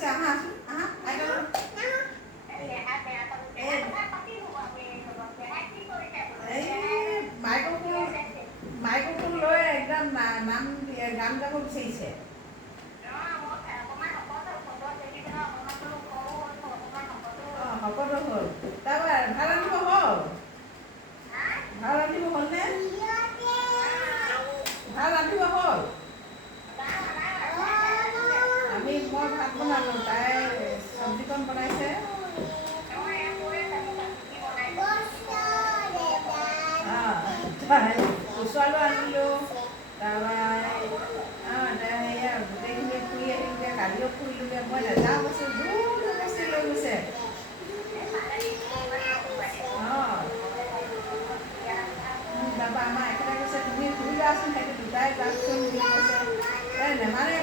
কৈছে আহাচোন আহা আইতা মাইক্ৰফোন লৈ একদম নাম গান গাব বিচাৰিছে। অঁ শকতো হ'ল। তাৰপৰা ভাত ৰান্ধিব হ'ল? ভাত ৰান্ধিব হ'লনে? ভাত ৰান্ধিব হ'ল? মই ভাত বনালোঁ, তাই চব্জিকণ বনাইছে। ওচৰলৈ আনিলোঁ। তাৰপৰা সেয়া গোটেইখিনি ফুৰি আহিলোঁগৈ, কালিও ফুৰিলোঁগৈ। মই নাযাওঁ কৈছোঁ, দূৰ বস্তু লৈ গৈছে। তাৰপৰা আমাৰ এখেতে কৈছে তুমি ফুৰি লোৱাচোন, সেইটো দুটাই যাওকচোন বুলি কৈছে। নেমানে